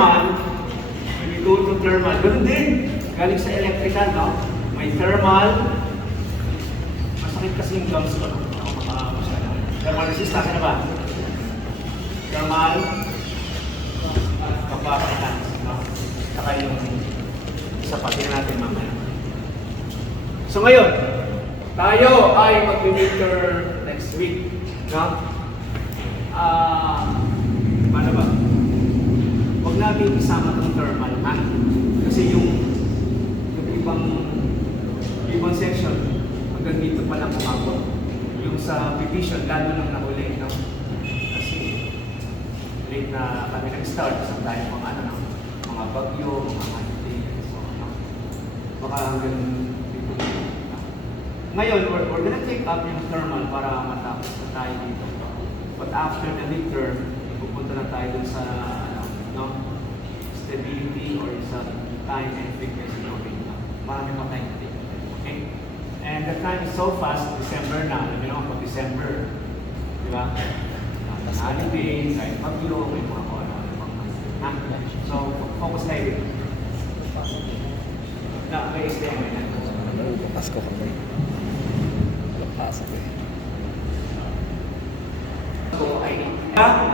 thermal, when you go to thermal, ganun din. Galing sa electrical, no? May thermal. Masakit kasi yung gums ko, no? Ako makakamasya. Thermal resistance, ano ba? Thermal. Kapapatans, no? Saka yung isa pa, tingnan natin mamaya. So ngayon, tayo ay mag-meter next week, no? Paano ba? Huwag natin isama itong thermal, ha? Kasi yung ibang section, hanggang dito pa lang kumabot. Yung sa division, lalo nang nahuli, no? Kasi late na kami nag-start, isang tayo mga bagyo, mga holidays, so, no? Baka hanggang dito. Ngayon, we're gonna take up yung thermal para matapos na tayo dito. But after the midterm, pupunta na tayo dun sa stability or sa time and frequency loading. Marami pa tayong natin. Okay? And the time is so fast, December na. Alam niyo naman, pag December, di ba? Holidays, kahit pagyo, may mga ano. So, focus tayo dito. May STM na. Pasko kami. Pasok eh. So,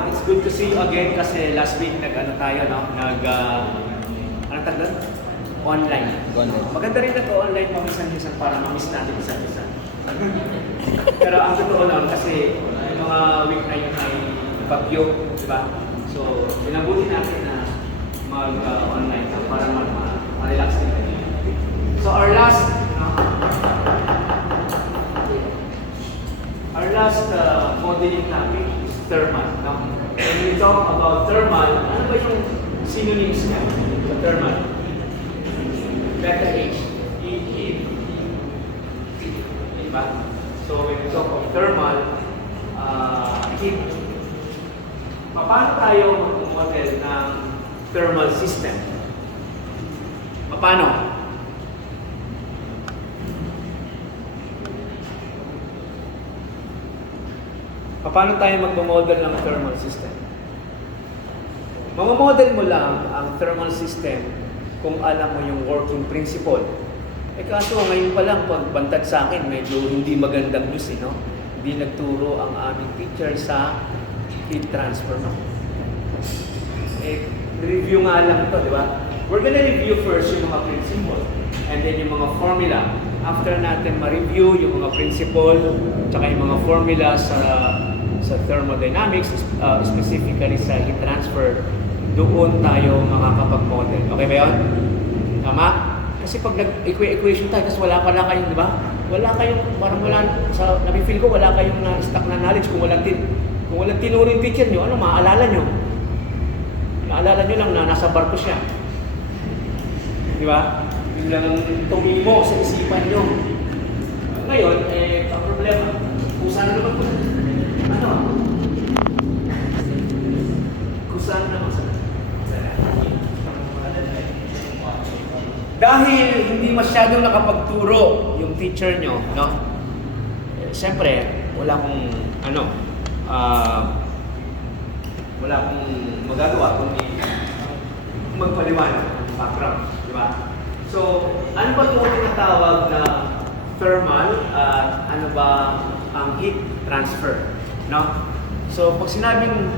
it's good to see you again kasi last week nag-ano tayo, no? Anong tagdan? Online. Maganda rin nag-online paminsan-minsan para ma-miss natin isa-isa. Pero ang totoo lang kasi yung mga week na yun ay bagyo, di ba? So, pinabuti natin na mag-online para ma-relax din. So, our last modeling topic is thermal. Now, when we talk about thermal, ano ba yung synonyms niya sa thermal? Beta H, heat. Diba? So, when we talk of thermal, heat, paano tayo mag-model ng thermal system? Paano? Paano tayo mag-model ng thermal system? Mamamodel mo lang ang thermal system kung alam mo yung working principle. Kaso ngayon pa lang, pagbantad sa akin, medyo hindi magandang news, no? Hindi nagturo ang aming teacher sa heat transfer, no? Review nga lang ito, di ba? We're gonna review first yung mga principle and then yung mga formula. After natin ma-review yung mga principle tsaka yung mga formula sa thermodynamics, specifically sa heat transfer, doon tayo makakapag-model. Okay ba yun? Tama? Kasi pag nag-equation tayo, tapos wala pala kayong, di ba? Wala kayong, parang wala, nabi-feel ko, wala kayong na-stack na knowledge kung walang tinuro yung teacher nyo, ano, maaalala nyo? Maaalala nyo lang na nasa barko siya. Di ba? Yung lang tumimo sa isipan nyo. Ngayon, ang problema, kung saan naman po, kusang naman sa dahil hindi masyadong nakapagturo yung teacher nyo, no? Siyempre, wala akong magagawa kundi magpaliwanag ng background, di ba? So, ano ba itong tinatawag na thermal at ano ba ang heat transfer, no? So, pag sinabing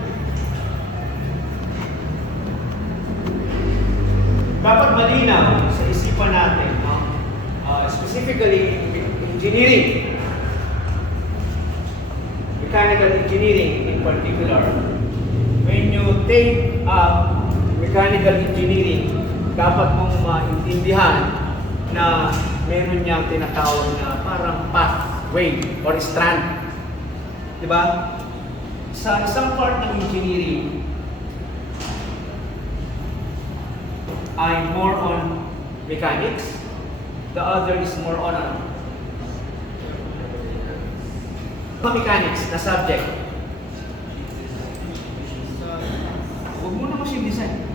dapat malinaw sa isipan natin, no? Specifically engineering, mechanical engineering in particular. When you take up mechanical engineering, dapat mong maintindihan na meron niyang tinatawag na parang pathway or strand. Diba? Sa isang part ng engineering ay more on mechanics, the other is more on mechanics na subject. Huwag mo na machine design.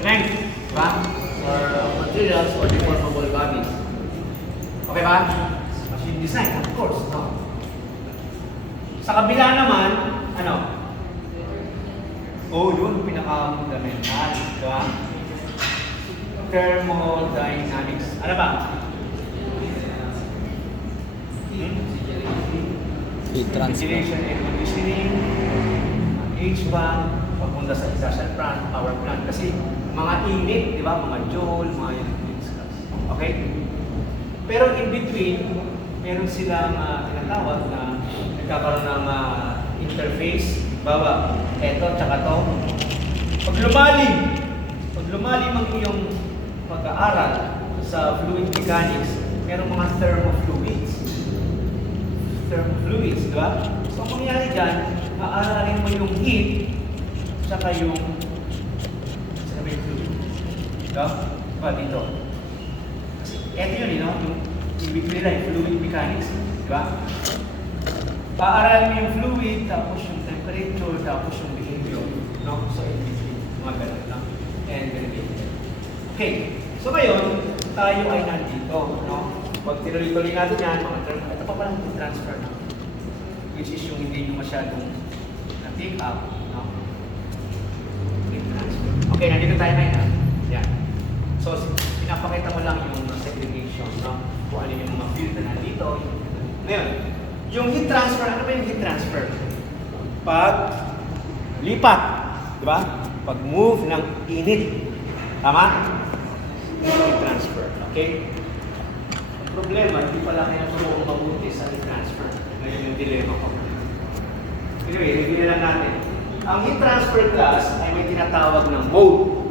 Strength, diba? Or materials or deformable bodies. Okay ba? Machine design, of course. No? Sa kabila naman, ano? Oh, yun, pinaka-fundamental. Diba? Thermodynamics. Ano ba? Heat transfer. Ventilation and conditioning, HVAC, papunta sa industrial plant, power plant. Kasi mga init, di ba? Mga joule, mga yan discuss. Okay? Pero in between, meron silang tinatawag na nagkakaroon ng interface. Bawa, eto, tsaka to. Pag lumalim ang iyong pag-aaral sa fluid mechanics, merong mga thermofluids. Thermofluids, di ba? So, ang mangyari dyan, aaralin mo yung heat, tsaka yung fluid. Diba? Diba dito? Kasi, eto yun, yung ibig nila, yung fluid mechanics. Diba? Paaralin mo yung fluid, tapos yung temperature, tapos yung behavior. No? So, in between, mga ganun lang. And behavior. Okay. So, ngayon, tayo ay nandito. No? Pag tinuloy-tuloy natin yan, mga term, ito pa palang transfer na. Which is yung hindi nyo masyadong na-take up. No? Transfer. Okay, nandito tayo ngayon. Yan. So, pinapakita mo lang yung segregation. No? Kung ano yung mga field na nandito. Ngayon, yung heat transfer, ano ba yung heat transfer? Pag lipat. Diba? Pag move ng init. Tama? Heat transfer. Okay? Problema, hindi pala kaya tumuong mabuti sa heat transfer. Ngayon yung dilemma ko. Anyway, review na lang natin. Ang heat transfer class ay may tinatawag ng mode.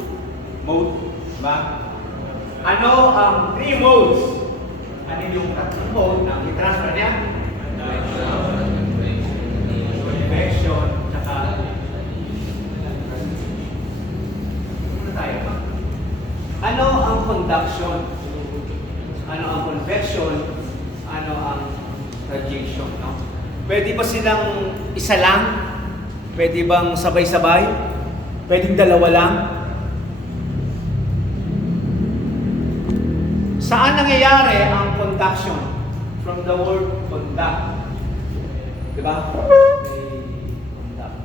Mode, diba? Ano ang 3 modes? Ano yung 3 mode ng heat transfer niya? Convection, tsaka ano tayo ba? Ano ang conduction? Ano ang convection, ano ang radiation, no? Pwede ba silang isa lang? Pwede bang sabay-sabay? Pwedeng dalawa lang? Saan nangyayari ang conduction? From the word conduct. Diba? Conduct.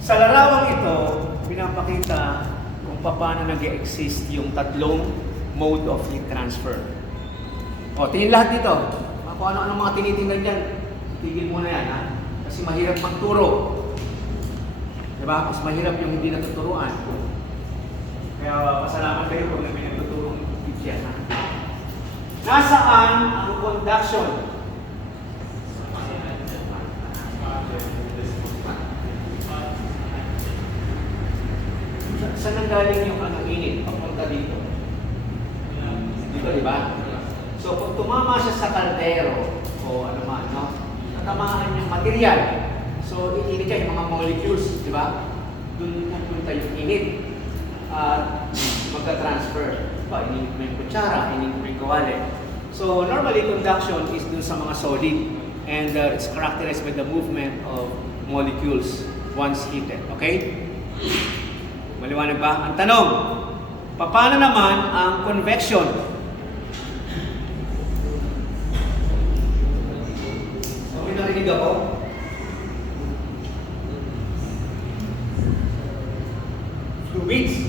Sa larawang ito, pinapakita kung paano nag-exist yung 3 mode of heat transfer. O, tingin lahat dito. Kung ano-ano mga tinitingnan dyan, tigil muna yan, ha? Kasi mahirap magturo. Diba? Mas mahirap yung hindi natuturuan. Kaya pasalamat kayo kung may nagtuturong dyan, ha? Nasaan ang conduction? Saan nanggaling yung init? Papunta dito. Dito, di ba? So, kung tumama siya sa kaldero, o ano man, no? Natamaan yung material. So, iinit siya yung mga molecules, di ba? Doon pupunta yung init. At magka-transfer. Ininit mo yung kutsara, ininit mo yung kawali. So, normally, conduction is dun sa mga solid. And it's characterized by the movement of molecules once heated. Okay? Maliwanag ba? Ang tanong, paano naman ang convection? So, may narinig ako? Fluids.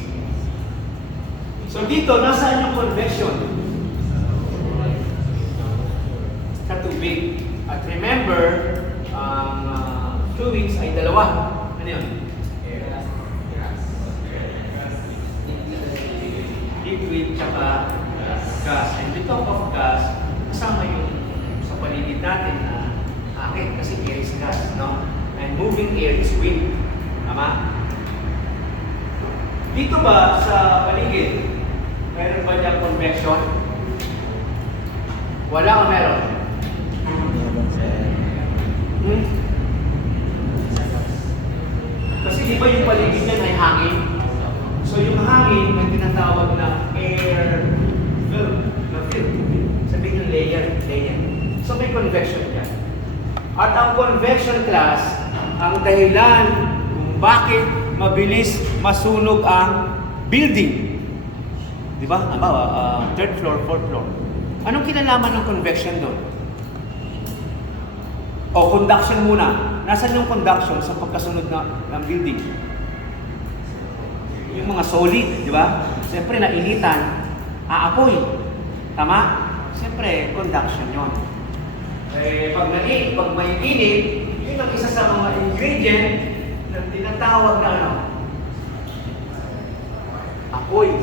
So, dito, nasaan yung convection? Sa tubig. At remember, ang fluids ay dalawa. Ano yun? Liquid tsaka gas. And we talk of gas, kasama yung sa paligid natin na akin kasi air is gas, no? And moving air is wind. Tama? Dito ba sa paligid, meron ba diyang convection? Wala o meron? Kasi di ba yung paligid niyan ay hangin? So yung hangin ay tinatawag na air film. Sabihin yung layer. So may convection yan. At ang convection class, ang dahilan kung bakit mabilis masunog ang building. Di ba? Third floor, fourth floor. Anong kinalaman ng convection doon? O conduction muna. Nasaan yung conduction sa pagkasunod ng building? Yung mga solid, di ba? Siyempre, nainitan, aapoy. Tama? Siyempre, conduction yon. Eh, pag may init, yun ang isa sa mga ingredient na tinatawag na ano? Apoy.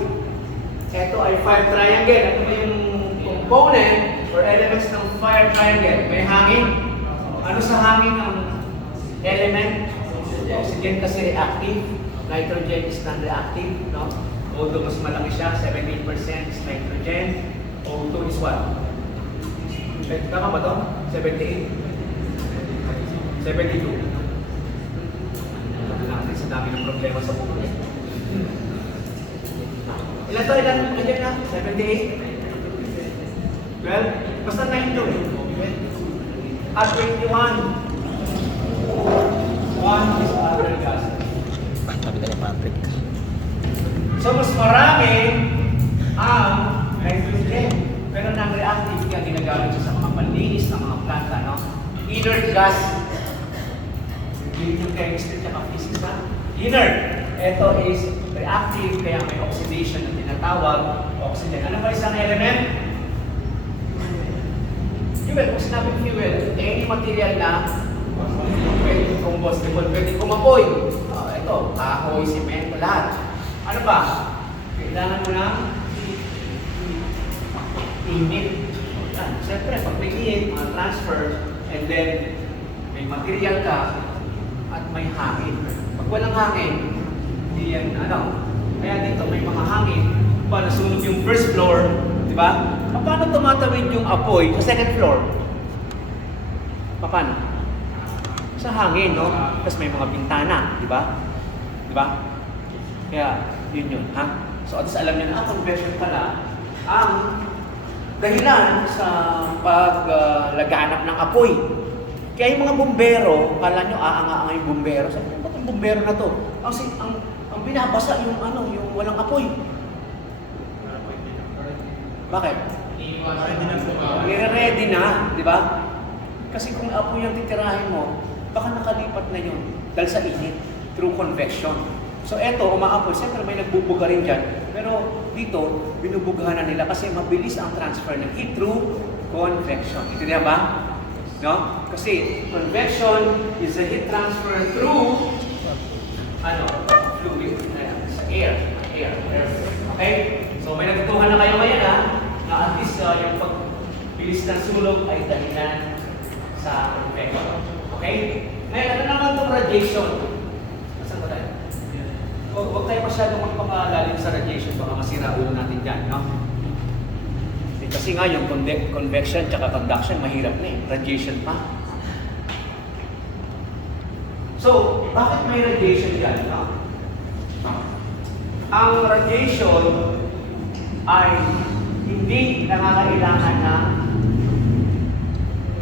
Ito ay fire triangle. Ano ba yung component or elements ng fire triangle? May hangin. Ano sa hangin ng element? Oxygen kasi reactive. Nitrogen is non-reactive. No? Although mas malaki siya, 17% is nitrogen. O2 is what? Tama ba ito? 78? 72. Ito natin sa dami ng problema sa buhay. Ilan to? Ilan? Ilan na? 78? Well, basta 9 to. At 21. 1 is other gas. Sabi ka ni Patrick. So, mas marami ang nitrogen. Pero non-reactive kaya ginagamit siya sa mga panlinis ng mga planta, no? Inert gas. Yung chemistry at physics na. Inert. Ito is reactive kaya may oxidation na tinatawag oxygen. Ano ba isang element? Fuel. Kung sinabing fuel, any material na pwede combustible, pwede kumapoy. Ito, kahoy, simento, lahat. Ano ba? Kailangan mo ng init. Siyempre, pag may init, mga transfer, and then may material ka at may hangin. Pag walang hangin, hindi yan, ano, kaya dito may mga hangin. Pa, nasunog yung first floor, di ba? Paano tumatawid yung apoy sa second floor? Paano? Sa hangin, no? Tapos may mga bintana, di ba? Di ba? Kaya, yun, ha? So, at alam niyo na, convection pala, ang dahilan sa paglaganap ng apoy. Kaya yung mga bumbero, kala nyo aanga-anga yung bumbero. Sabi ko, ba't yung bumbero na to? Ang binabasa yung ano, yung walang apoy. Bakit? Nire-ready na, di ba? Kasi kung apoy yung titirahin mo, baka nakalipat na yun dahil sa init, through convection. So eto, umaapoy, siyempre may nagbubuga rin dyan. Pero dito, binubugahan na nila kasi mabilis ang transfer ng heat through convection. Intindihan ba? No? Kasi convection is a heat transfer through fluid, sa air. Okay? So may natutuhan na kayo ngayon na at least yung pagbilis ng sulog ay dahilan sa convection. Okay? Ngayon, ano naman itong radiation? Nasaan ba tayo? Huwag tayo masyadong magpapalalim sa radiation, baka masira ulo natin dyan, no? Kasi nga yung convection tsaka conduction, mahirap na radiation pa. So, bakit may radiation dyan, no? Ang radiation ay hindi nangangailangan ng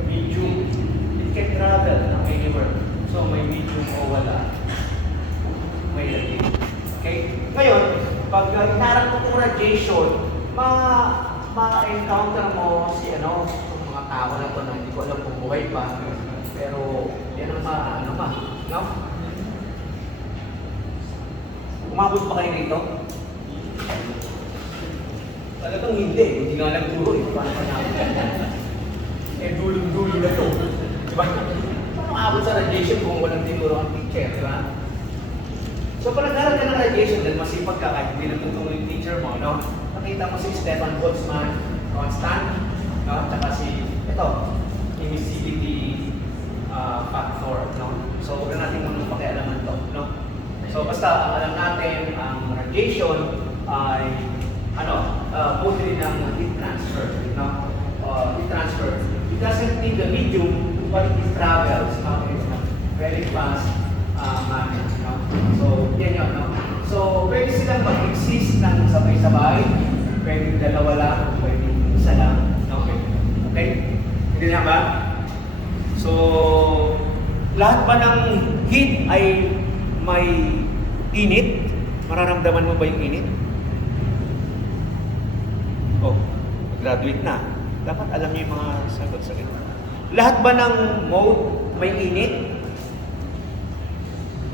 medium. It can travel anywhere. So, may medium o wala. May radiation. Okay? Ngayon, pag hinarap mo itong radiation, ma-encounter mo si yung mga tao na ito na hindi ko alam kung buhay pa. Pero, yan ang no? Umabot pa kayo dito? Talagang hindi nga lang turo eh. Paano pa namin? Dulong-dulo na ito. Diba? Paano umabot sa radiation kung walang tinuro ang teacher, diba? So, pag nagkaroon ka ng radiation, dahil masipag ka kahit hindi natutunan yung teacher mo, no? Nakita mo si Stefan Boltzmann, constant, no? Tsaka si, emissivity factor, no? So, huwag natin muna pakialaman to, no? So, basta alam natin ang radiation ay, mostly ng heat transfer, no? Heat transfer. It doesn't need the medium, but it travels, no? It's a very fast manner, no? So, yan yun, no? So, pwede silang mag-exist ng sabay-sabay, pwede dalawa lang, pwede isa lang, no? Okay? Hindi na ba? So, lahat ba ng heat ay may init? Mararamdaman mo ba yung init? Oh, graduate na. Dapat alam niyo yung mga sagot sa ganun. Lahat ba ng mode may init?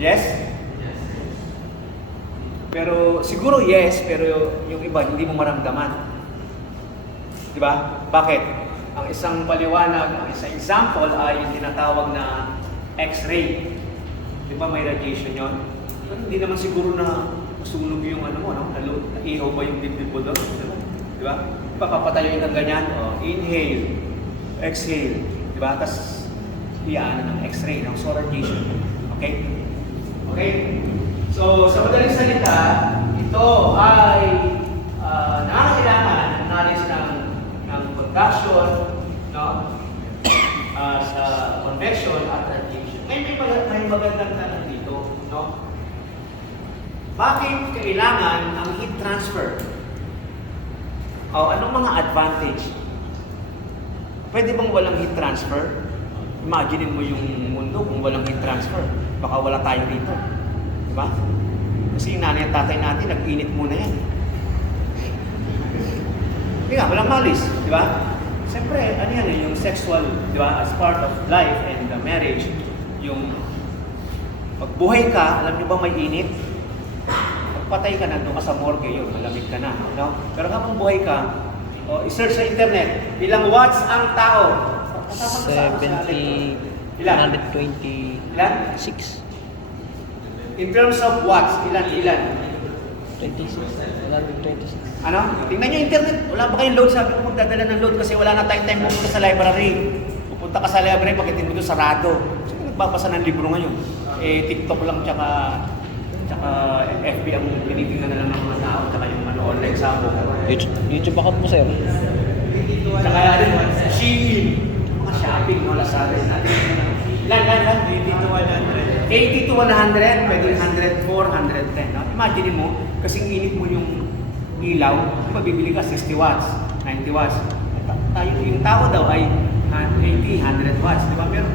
Yes? Pero siguro yes, pero yung iba hindi mo maramdaman. Di ba? Bakit? Ang isang paliwanag, ang isang example ay yung tinatawag na X-ray. Di ba may radiation yon? Pero hindi naman siguro na sunog yung ano mo, no? Naihaw ba yung dibdib mo doon? Di ba? Papapatayoin kang ganyan. Oh, inhale, exhale. Di ba? Tapos iyaan ng X-ray, ng so radiation. Okay? Okay? So, sa madaling salita, ito ay nangangailangan ng knowledge ng conduction, no? Sa convection at radiation. May magandang tanong dito, no? Bakit kailangan ang heat transfer? O, anong mga advantage? Pwede bang walang heat transfer? Imaginin mo yung mundo kung walang heat transfer. Baka wala tayo dito. Diba? Kasi yung nanay at tatay natin, nag-init muna yan. Hindi nga, walang malis. Diba? Siyempre, ano yan yung sexual, diba? As part of life and the marriage, yung pagbuhay ka, alam niyo ba may init? Pagpatay ka na, doon ka sa morgue yun, malamig ka na. No? Pero kapag buhay ka, i-search sa internet, ilang watts ang tao? 70, ilan? 126. Ilan? In terms of watts, ilan? 26. 126. Ano? Tingnan nyo internet. Wala ba kayong load? Sabi ko magdadala ng load kasi wala na tayong time pupunta sa library. Pupunta ka sa library, pagdating mo doon sarado. Sino nagbabasa ng libro ngayon? TikTok lang tsaka FB ang tinitingnan na lang ng mga tao tsaka yung online sabo. YouTube account mo, sir? Tsaka Shein. Mga shopping, no? Lazada. Ilan? 80 to 100, pwede 104, 110. No? Imagine mo, kasing init mo yung ilaw, mabibili ka 60 watts, 90 watts. Yung tao daw ay 80, 100 watts. Diba? Pero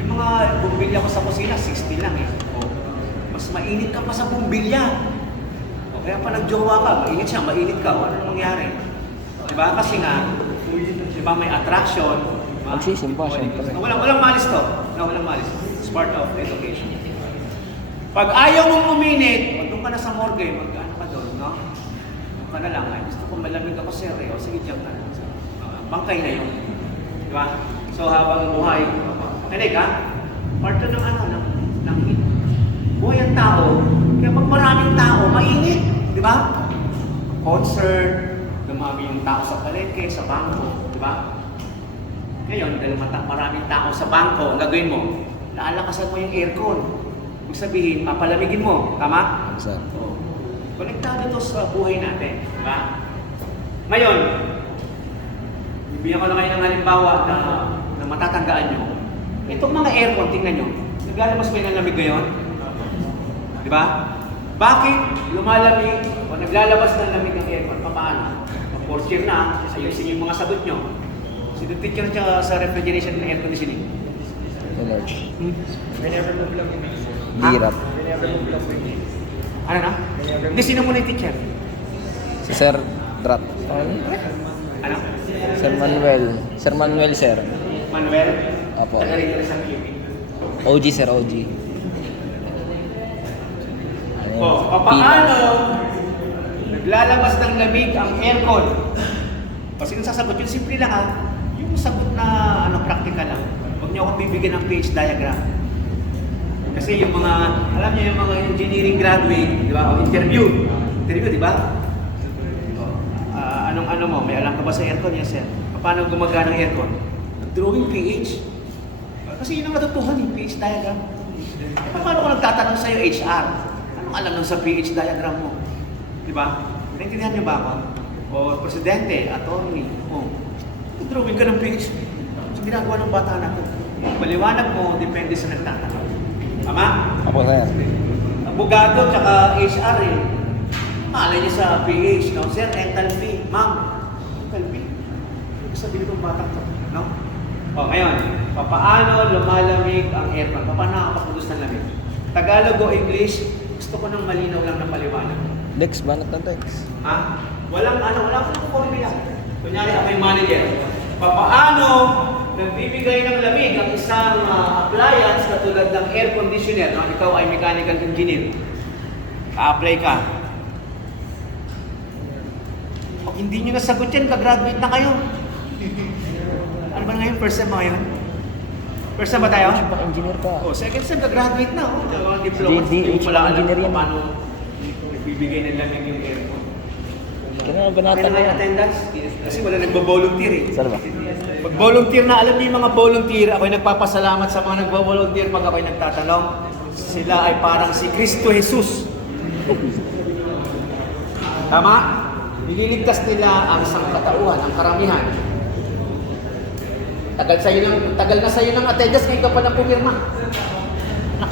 yung mga bumbilya ko sa kusina, 60 lang eh. Mas mainit ka pa sa bumbilya. O kaya pa nagjowa ka, mainit siya, mainit ka. O ano nangyari? Diba? Kasi nga, diba may attraction. Magsisimba, syempre. Walang malis to. No, walang malis. It's part of education. Pag ayaw mong uminit, doon ka na sa morgue, mag-ano ka doon, no? Doon ka na lang, ay gusto ko malamig ako sir, o sige, diyan ka na. Bangkay na yun. Di ba? So habang buhay, kinig ha? Part to ng ano, ng heat. Buhay ang tao, kaya pag maraming tao, mainit. Di ba? Concert, dumami yung tao sa palengke, sa bangko, di ba? Ngayon, dahil maraming tao sa bangko, ang gagawin mo, lalakasan mo yung aircon. Ibig sabihin, papalamigin mo. Tama? Sir. So, konektado ito sa buhay natin. Diba? Ngayon, bibigyan ko na kayo ng halimbawa na matatandaan nyo. Itong mga aircon, tingnan nyo. Naglalabas ba yung lamig ngayon? Diba? Bakit lumalamig o naglalabas ng lamig ng aircon? Paano? Fourth year na, ayusin yung mga sagot nyo. Sino teacher siya sa refrigeration and air conditioning? Energy. Remove lang yung Hirap. remove lang yung Ano na? Hindi, sino muna yung teacher? Si Sir Drat. Ano? Sir Manuel. Sir Manuel, sir. Manuel? Apo. Taga rito sa Philippines. OG, sir, OG. Paano naglalabas ng lamig ang aircon? Kasi yung sasagot, yung simple lang ha. Yung sagot na practical lang. Huwag niyo akong bibigyan ng page diagram. Kasi yung mga, alam niyo yung mga engineering graduate, di ba? O interview, di ba? Anong mo, may alam ka ba sa aircon? Yes, sir. Paano gumagana ang aircon? Drawing pH. Kasi yun ang natutuhan yung pH diagram. Paano ko nagtatanong sa'yo HR? Anong alam nun sa pH diagram mo? Di ba? Naintindihan niyo ba ako? O presidente, attorney, drawing ka ng pH. So ginagawa ng bata na ko. Maliwanag mo, depende sa nagtatanong. Tama? Apo, sir. Abogado tsaka HR eh. Malay niya sa PH, no? Sir, enthalpy. Ma'am, enthalpy. Sabihin itong batang to, no? O, ngayon, paano lumalamig ang aircon? Paano nakakapagulos ng lamig? Tagalog o English, gusto ko ng malinaw lang na paliwanag. Dex, banat na Dex. Ha? Wala akong formula. Kunyari, ako yung manager. Paano nagbibigay ng lamig ang isang appliance katulad ng air conditioner, no? Ikaw ay mechanical engineer. Ka-apply ka. Pag hindi nyo nasagot yan, ka-graduate na kayo. Ano ba ngayon? First sem ba ngayon? First sem ba tayo? Baka engineer ka. Oh, second sem, ka-graduate na. Oh, mga diploma. GD, Hindi mo pala alam engineer yan. kung paano nagbibigay ng lamig yung aircon. Kaya Okay ganata na na may yan. attendance? Kasi wala nagbo-volunteer eh. Saan ba? Pag volunteer na, alam niyo yung mga volunteer, ako'y nagpapasalamat sa mga nagbo-volunteer pag ako'y nagtatanong. Sila ay parang si Kristo Jesus. Tama? Nililigtas nila ang sangkatauhan, ang karamihan. Tagal na sa'yo ng attendance, ngayon ka pa lang pumirma. Nak.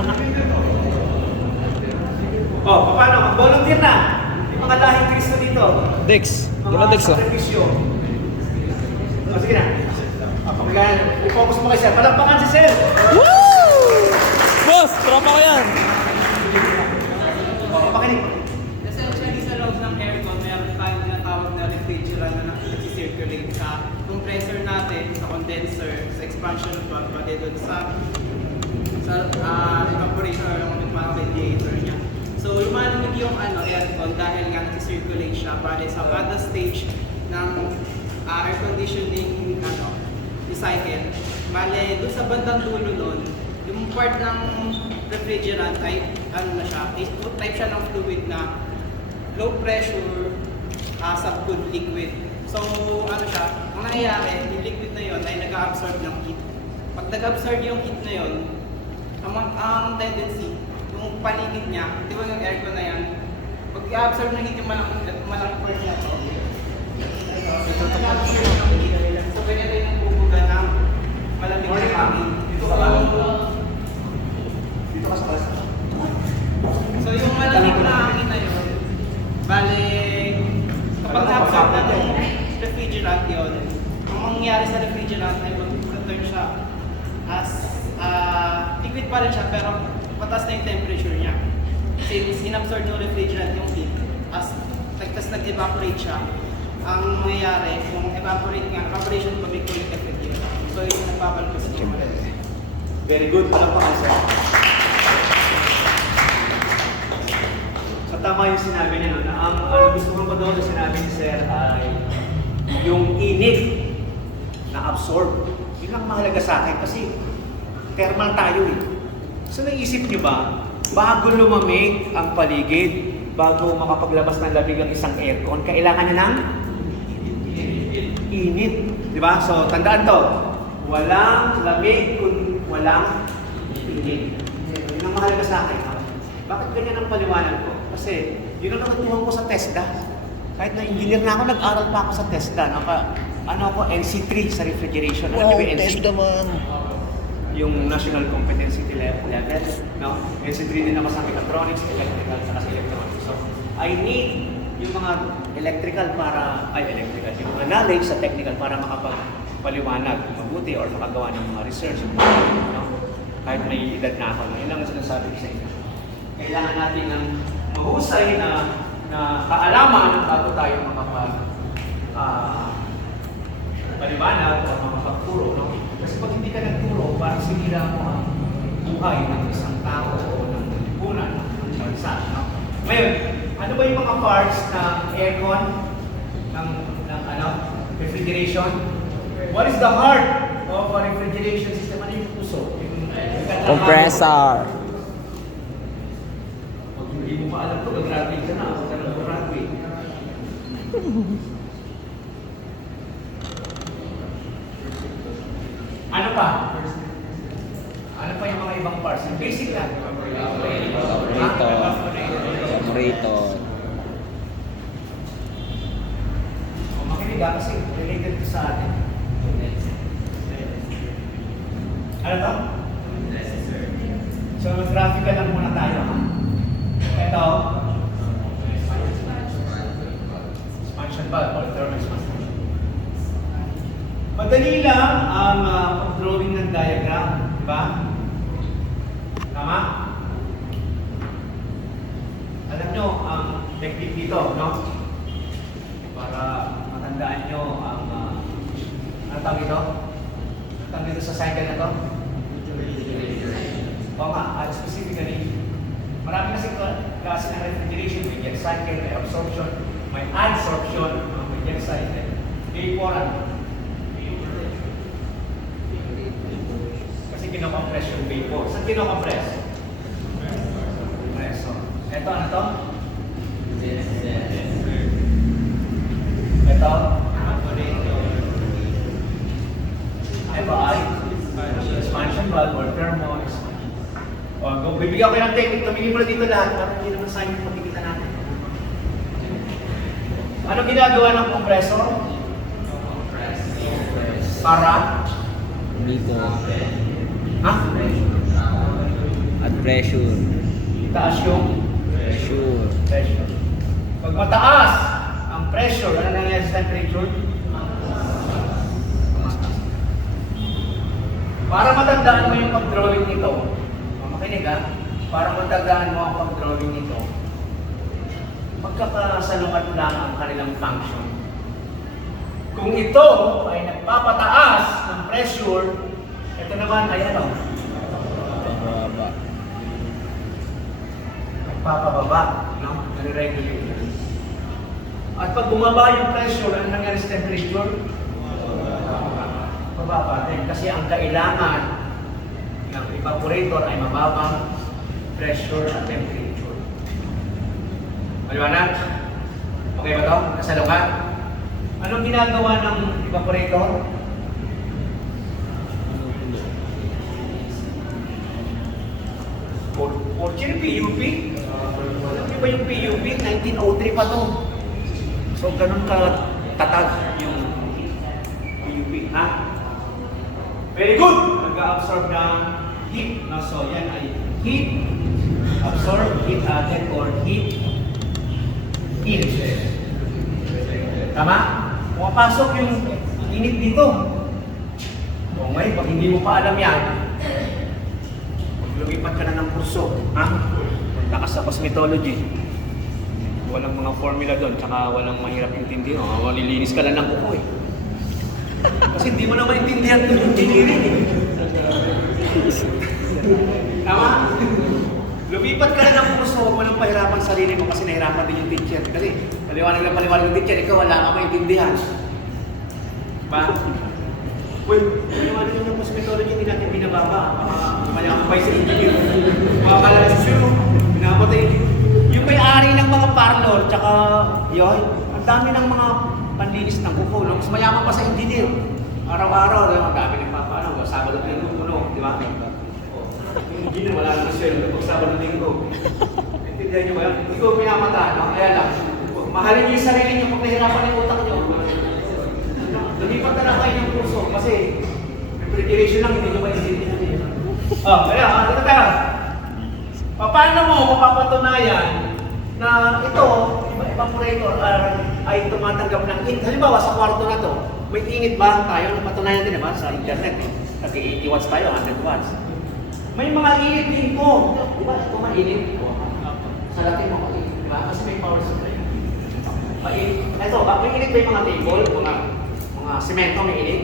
Oh, paano? Mag-volunteer na. Yung mga lahing Kristo dito. Dex. Gano'n Dex oh. Sakripisyo. Oh, sige na. I-focus mo kay Sir. Palakpakan si Sir! Woo! Boss, tropa ko yan. Oh, pakinig. Essentially, sa loob ng aircon, mayroon tayong tinatawag na refrigerant na nag-circulate sa compressor natin, sa condenser, sa expansion valve, pati doon sa evaporator, yung radiator niya. So, lumalamig yung aircon dahil nga nag-circulate siya, pati sa kada stage ng air conditioning cycle. Bale, doon sa bandang dulo nun, yung part ng refrigerant ay type siya ng fluid na low pressure subcooled liquid. So siya, ang nangyayari, yung liquid na yon ay nag-absorb ng heat. Pag nag-absorb yung heat na yon, ang tendency, yung paligid niya, di ba yung aircon na yan, pag i-absorb ng heat yung malaking part niya to, so ganyan rin ang bubuga ng malamig na hangin. Dito ka ba? Dito ka sa class. So yung malamig na hangin na yun, bale, kapag na-absorb na itong refrigerant yun, ang mangyayari sa refrigerant ay mag-return siya as liquid pa rin siya pero mataas na yung temperature niya. Since inabsorb ng refrigerant yung heat, tas nag-evaporate siya, ang mangyayari, kung evaporation pa may cooling effect yun. So yung nagpapalupas niya. Very good. Palakpakan Sir. So tama yung sinabi niya, no, na ang gusto ko pa doon na sinabi ni Sir ay yung init na absorb. Yun ang mahalaga sa akin kasi thermal tayo eh. So naisip niyo ba, bago lumamig ang paligid, bago makapaglabas ng lamig ang isang aircon, kailangan niya ng init. Di ba? So tandaan to, walang lamig kung walang init. Yun ang mahalaga sa akin. Ha? Bakit ganyan ang paliwanag ko? Kasi yun ang natutuhan ko sa TESDA. Kahit na engineer na ako, nag-aral pa ako sa TESDA. NC3 sa refrigeration. Ano Wow, yung NC? test naman. Yung National Competency Level. No? NC3 din ako sa mechatronics, electrical, saka sa electronics. So, I need yung mga electrical, yung mga knowledge sa technical para makapagpaliwanag mabuti or makagawa ng mga research. No? Kahit may edad na ako. Yun lang ang sinasabi ko sa inyo. Kailangan natin ng mahusay na kaalaman bago tayo paliwanag o makapagturo. No? Kasi pag hindi ka nagturo, parang sinira mo ang buhay ng isang tao o ng lipunan, ng bansa. No? Ngayon, ano ba yung mga parts ng aircon, ng refrigeration? What is the heart of a refrigeration system? Ano yung puso? Compressor. Pag hindi mo pa alam ito, mag-graduate ka na. Huwag ka na mag-graduate. Ano pa? Ano pa yung mga ibang parts? Yung basic lang. Evaporator. Makinig kasi related to sa atin. Ano to? So, mag-graphical lang muna tayo. Ito. Expansion valve or thermal expansion. Madali lang ang drawing ng diagram, di ba? Tama? Alam nyo ang technique dito, no? Para matandaan nyo ang tawag ito? Ang tawag dito sa cycle na to? Oo nga, specifically, marami kasi klase ng refrigeration, may jet cycle, may absorption, may adsorption, may jet cycle, vapor, kasi kinocompress yung vapor. Saan kinocompress? Compress. Ito, ano to? Ito? Ito ay expansion valve or thermo expansion. O, bibigyan ko ng technique. Tumingin mo na dito lahat para hindi naman sa inyo pagkikita natin. Ano ginagawa ng compressor? Para? Dito. Ha? At pressure. Taas yung Pressure. pressure. Pag mataas ang pressure, ano nangyayari sa temperature? Para matandaan mo yung pag-drawing nito, makinig ha, para matandaan mo ang pag-drawing nito, magkakasalungat lang ang kanilang function. Kung ito ay nagpapataas ng pressure, ito naman ay ano? Pababa. Nagpapababa, no? Nare-regulate. At pag bumaba yung pressure, ano nangyari sa temperature? Mababa din. Kasi ang kailangan ng evaporator ay mababang pressure at temperature. Maliwanag? Okay ba ito? Kasalungat? Anong ginagawa ng evaporator? Fortune PUP? Alam niyo ba yung PUP? 1903 pa to. So, ganun ka tatag yung PUP. Ha? Very good! Nag-absorb ng heat. No? So, yan ay heat absorb, heat added, or heat in. Tama? Pumapasok yung init dito. O ngayon, pag hindi mo pa alam yan, lumipat ka na ng kurso. Ha? Punta ka sa cosmetology. Walang mga formula doon, tsaka walang mahirap intindihan. Malilinis ka lang ng kuko eh. Kasi hindi mo na maintindihan doon yung engineering eh. Tama? Lumipat ka na ng kurso, huwag mo nang pahirapan sarili mo kasi nahirapan din yung teacher. Kasi paliwanag yung teacher, ikaw wala ka maintindihan. Ba? Uy, paliwanag yung cosmetology, hindi natin binababa. Mayakapay sa engineer. Makakala sa sino, pinapatay. Yung may-ari ng mga parlor, tsaka yun, ang dami ng mga panlinis ng kuko, no? Mas mayaman pa sa engineer. Araw-araw, ang dami ng papano, Sabado Linggo puno, di ba? Yung engineer, wala nang sweldo pag Sabado Linggo. Intindihan nyo ba yan? Hindi ko pinamata, no? Kaya lang, mahalin nyo yung sarili nyo pag nahirapan yung utak nyo. Lumipat na lang kayo ng kurso kasi refrigeration lang, hindi nyo maintindihan. Kaya, dito tayo. Paano mo mapapatunayan na ito, evaporator ay tumatanggap ng init? Halimbawa, sa kwarto na to, may init ba tayo? Napatunayan din naman sa internet. Kasi 80 watts tayo, 100 watts. May mga init din po. Di ba? Ito mainit. Sa latin mo mainit. Di ba? Kasi may power supply. Mainit. Ito, may init ba yung mga table? Mga semento may init?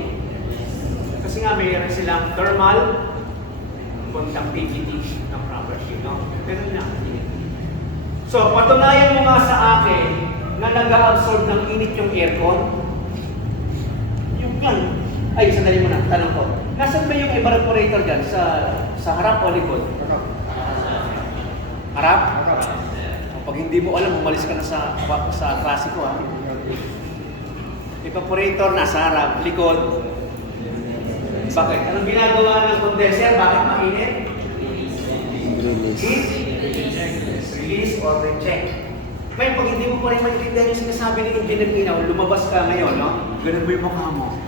Kasi nga mayroon silang thermal conductivity ng property, no? Pero na. So, patunayan mo nga sa akin na nag-absorb ng init yung aircon. Yung gan. Ay, sandali mo na, tanong ko. Nasaan ba yung evaporator dyan? Sa harap o likod? Harap? Pag hindi mo alam, umalis ka na sa klase ko, ha? Evaporator nasa harap, likod. Bakit? Anong ginagawa ng condenser? Bakit mainit? Release. Heat? Release or reject. Ngayon, pag hindi mo pa rin maintindihan yung sinasabi ni Engineer Inaw, lumabas ka ngayon, no? Ganun mo yung mukha mo.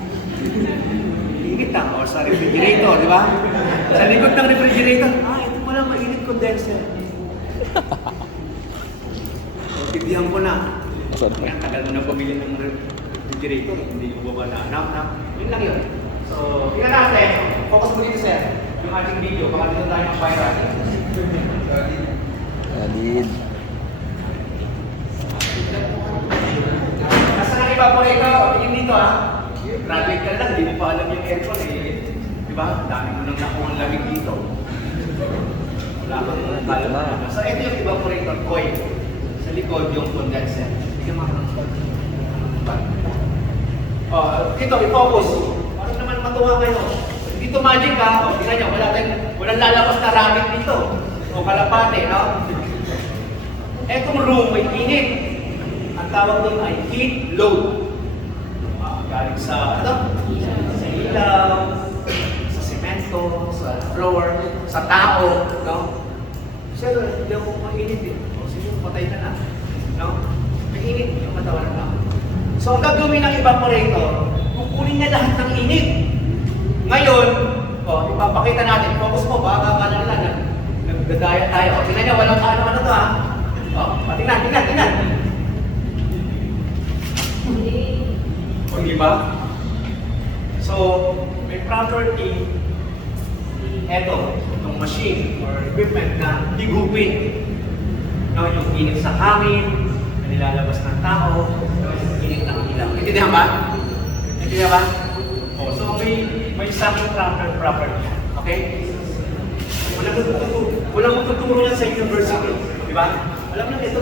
Init lang, or sa refrigerator, di ba? Sa likod ng refrigerator, ito pala mainit condenser. Intindihan ko na. Kaya tagal mo na pamili ng refrigerator, hindi mo ba na? Yun lang yun. So, tingnan natin. Focus mo dito, sir. Yung ating video, baka dito tayo ng viral. Valid. Nasa nang evaporator, tingin dito ha. Graduate ka lang, hindi mo pa yung aircon di ba? Dami mo nang nakuha ang lamig dito. Wala kang kala na. So, ito yung evaporator coil. Sa likod yung condenser. Tingnan mo. Oh, ito, i-focus. Parang naman matuwa kayo. Dito magic ha. O, tingnan nyo, walang lalabas na rabbit dito. O kalapate, no? Etong room may init. Ang tawag doon ay heat load. Galing sa, sa ilaw, sa semento, sa floor, sa tao, no? Sir, hindi ako mainit eh. O, sige, patay ka na. No? Mainit yung katawan ng tao. So, ang gagawin ng evaporator, kukunin niya lahat ng init. Ngayon, ipapakita natin, focus mo, baka akala nila nagdadaya tayo. O, tingnan niya, walang ano to ha. O, tingnan. O, di ba? So, may property, itong machine or equipment na higupin. No, yung init sa hangin, na nilalabas ng tao, yung init ng ilaw. Intindihan ba? O, so may isang property. Okay? Walang magtuturo yan sa university. Di ba? Alam mo, ito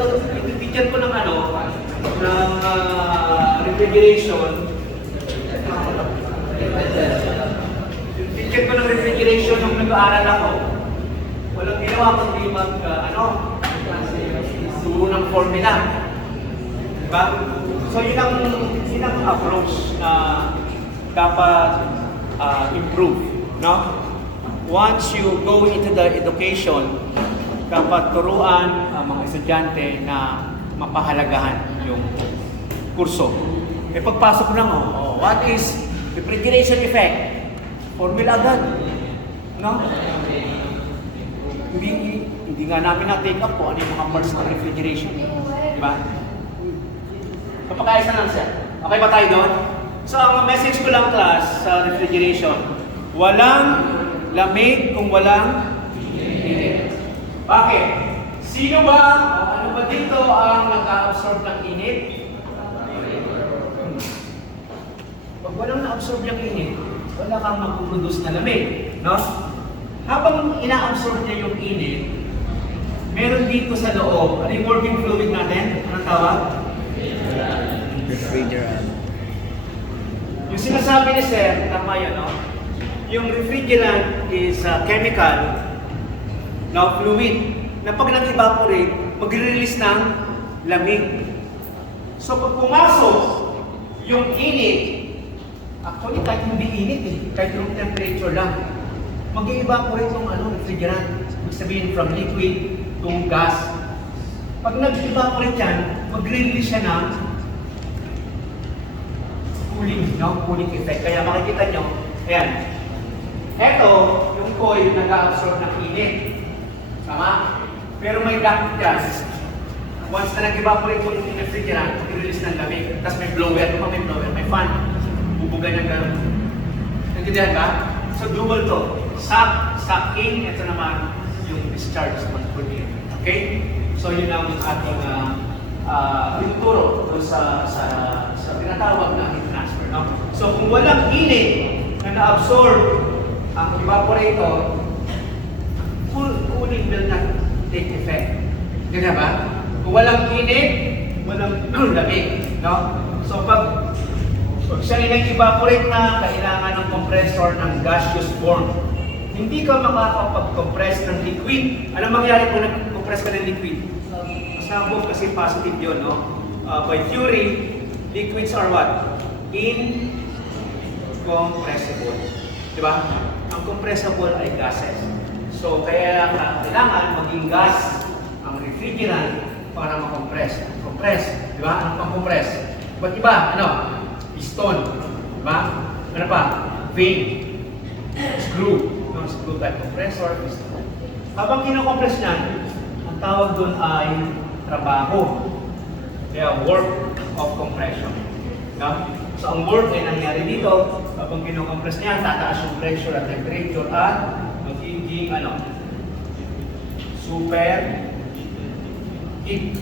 picture ko ng ng refrigeration. Picture ko ng refrigeration nung nag-aaral ako. Walang ginawa kundi turo ng formula. Diba? So yun ang approach na dapat improve. No? Once you go into the education, dapat turuan ang mga estudyante na mapahalagahan yung kurso. Pagpasok lang, what is refrigeration effect? Formula agad. No? Hindi nga namin na-take up po ano yung mga parts ng refrigeration. Di ba? Kapag-ayos na lang siya. Okay ba tayo doon? So, ang message ko lang class sa refrigeration, walang lamig kung walang init. Bakit? Sino ba, ano ba dito ang nag-absorb ng init? Pag walang na-absorb ng init, wala kang mapuproduce na lamig. No? Habang ina-absorb niya yung init, meron dito sa loob, ano yung working fluid natin? Anong tawag? Refrigerant. Yung sinasabi ni Sir, tama yan, no? Yung refrigerant is chemical, now fluid, na pag nag-evaporate, mag-release ng lamig. So pag pumasok yung init, actually kahit hindi init kahit room temperature lang, mag-evaporate yung refrigerant. Ibig sabihin from liquid to gas. Pag nag-evaporate yan, mag-release siya ng cooling effect. Kaya makikita nyo, ayan. Eto, yung coil nag-absorb ng init. Tama? Pero may duct dyan. Once na nag-evaporate yung refrigerant, mag-release ng lamig. Tapos may blower, may fan. Bubugan ng gano'n. Nagkidihan ba? So double to. Suck in, ito naman yung discharge ng cooling. Okay? So yun ang ating tinuturo sa tinatawag na heat transfer. No? So kung walang init na na-absorb ang evaporator, cooling will not take effect. Ganyan ba? Kung walang init, walang lamig. No? So pag siya nag-evaporate na, kailangan ng compressor ng gaseous form. Hindi ka makakapag-compress ng liquid. Anong mangyari kung nag-compress ka ng liquid? Masabog kasi positive yun, no? By theory, liquids are what? Incompressible. Diba? Ang compressible ay gases. So, kaya kailangan maging gas ang refrigerant para makompress. Compress. Diba? Anong pang-compress? Ba't iba? Ano? Piston. Diba? Ano pa? Vein. Screw. Screw type compressor. Piston. Habang kinokompress niyan, ang tawag doon ay trabaho. Kaya work of compression. No? So ang work ay nangyari dito, habang kinokompress niya, tataas yung pressure at temperature at magiging super heat.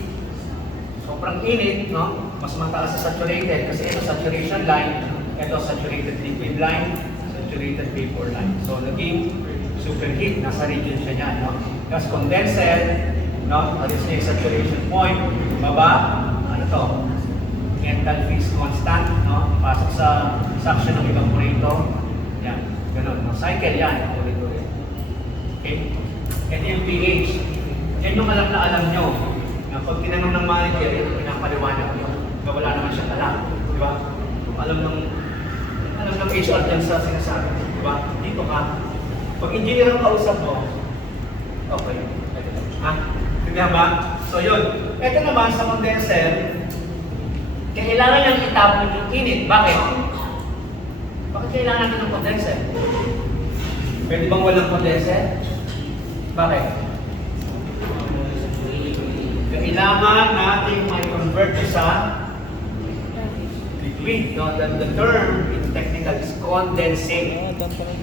Sobrang init, no? Mas mataas sa saturated kasi ito saturation line, ito saturated liquid line. saturated vapor line. So naging superheat, nasa region siya niyan, no? Gas condenser, no? Alis niya yung saturation point, baba, ano to? Enthalpy is constant, no? Pasok sa suction ng evaporator. Yan, ganun. No? Cycle yan, ulit-ulit. Okay? And yung pH, yan yung alam na alam nyo. Na pag tinanong ng manager, yung pinapaliwanag nyo, na wala naman siyang alam. Di ba? Alam ng HR dyan sa sinasabi. Di ba? Dito ka. Pag engineer ang kausap mo, okay. Ha? Tignan ba? So yun. Ito naman sa condenser, kailangan niyang itapon yung init. Bakit? Bakit kailangan natin ng condenser? Pwede bang walang condenser? Bakit? Kailangan natin may convert sa liquid. No? The term in technical is condensate.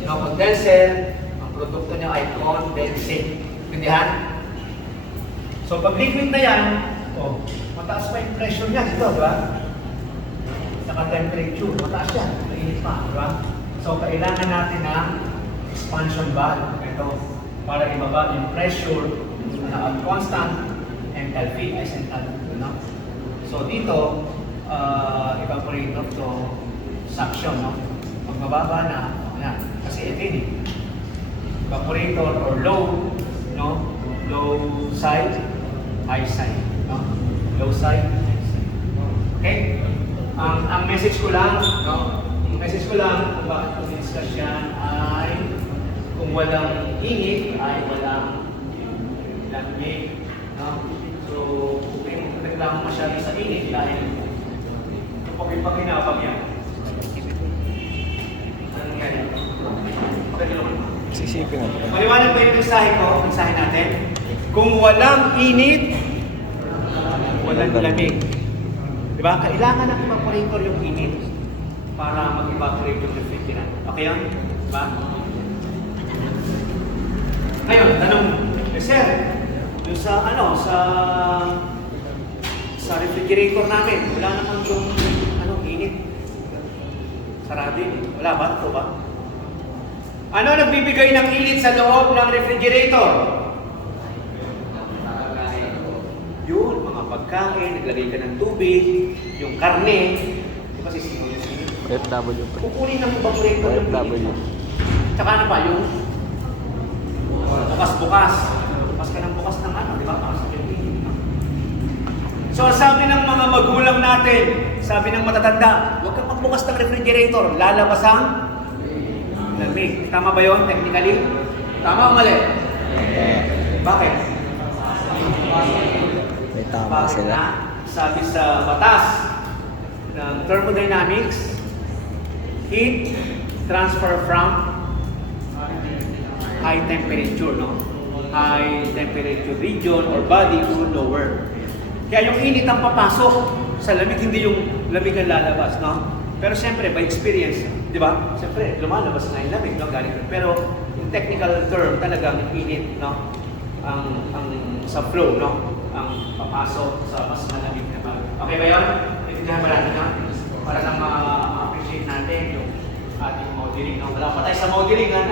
Ang condenser, ang produkto niya ay condensate. Pindihan? So pag liquid na yan, oh, mataas pa yung pressure niya dito, di ba? Naka-temperature, mataas yan, mainit pa, di ba? So kailangan natin ng expansion valve, ito, para ibaba yung pressure na at constant enthalpy, enthalpy, no? So dito, evaporator to suction, no? Pag mababa na, yan, kasi ito evaporator or low, no? Low side, high side, no? Low side, high side. Okay? Ang message ko lang, no? Ang message ko lang kung bakit ko discuss yan ay kung walang init ay walang lamig, no? So, kung may reklamo masyado sa init dahil kapag ipag-inabang yan. Ano nangyari? Okay naman. Sisipin natin. Maliwanag ba yung mensahe ko? Mensahe natin? Kung walang init, walang lamig. Diba? Kailangan ng evaporator yung init para mag-evaporate yung refrigerant. Okay yun? Diba? Ngayon, tanong, sir, yung sa refrigerator namin, wala naman yung init. Sarado yun. Wala ba? Ito ba? Ano nagbibigay ng init sa loob ng refrigerator? Yun, mga pagkain, naglagay ka ng tubig, yung karne, di ba sisigaw yung init? FW. Kukunin ng evaporator yung FW. init. Tsaka ano pa, yung bukas-bukas. Bukas ka ng bukas ng ano, di ba? Para sa init. So sabi ng mga magulang natin, sabi ng matatanda, huwag kang magbukas ng refrigerator, lalabas ang lamig. Tama ba yun, technically? Tama o mali? Bakit? May tama Bakit sila. na? Sabi sa batas ng thermodynamics, heat transfer from high temperature, no? High temperature region or body to lower. Kaya yung init ang papasok sa lamig, hindi yung lamig ang lalabas, no? Pero siyempre, by experience, di ba? Siyempre, lumalabas na yung lamig, no? Galing. Pero yung technical term, talagang init, no? Ang sa flow, no? Ang papasok sa mas malamig na bagay. Okay ba yun? Intindihan ba natin, no? Para lang ma-appreciate natin yung ating modeling, no? Wala pa tayo sa modeling, ha?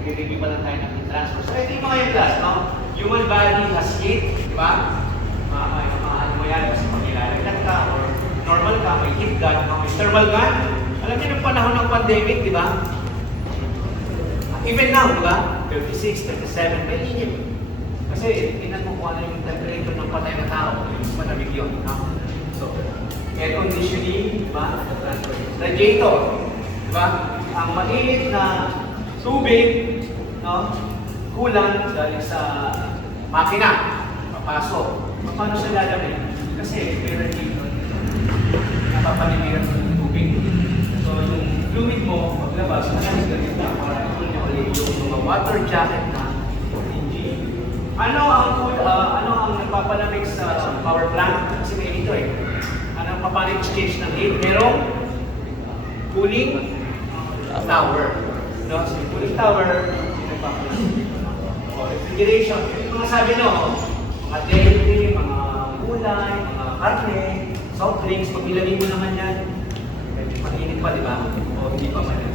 Nag-review pa lang tayo ng heat transfer. So, ito yung mga yung class, no? Human body has heat, di ba? Ano mo yan, kasi pag-ilalagyan ka, or normal ka, may heat gun, may thermal gun. Alam niyo yung panahon ng pandemic, di ba? Even now, di ba? 36, 37, may init. Kasi tingnan mo kung ano yung temperature ng patay na tao, mas malamig yun. No? So, air conditioning, di ba? Radiator, di ba? Ang mainit na tubig, no? Kulang dahil sa makina, papasok. Paano siya lalagay? Kasi may radiator, napapalimiran sa tubig. So yung fluid mo, maglabas, malamig ka rin na para ito ulit yung mga water jacket na engine. Ano ang nagpapalamig sa power plant? Kasi may ito eh. Ano ang papalit exchange ng heat? Merong cooling tower. No? So yung cooling tower, nagpapalamig. O refrigeration. Yung mga sabi no, mga dairy, mga gulay, mga karne, soft drinks, pag ilagay mo naman yan, mainit pa, di ba? O hindi pa man yan.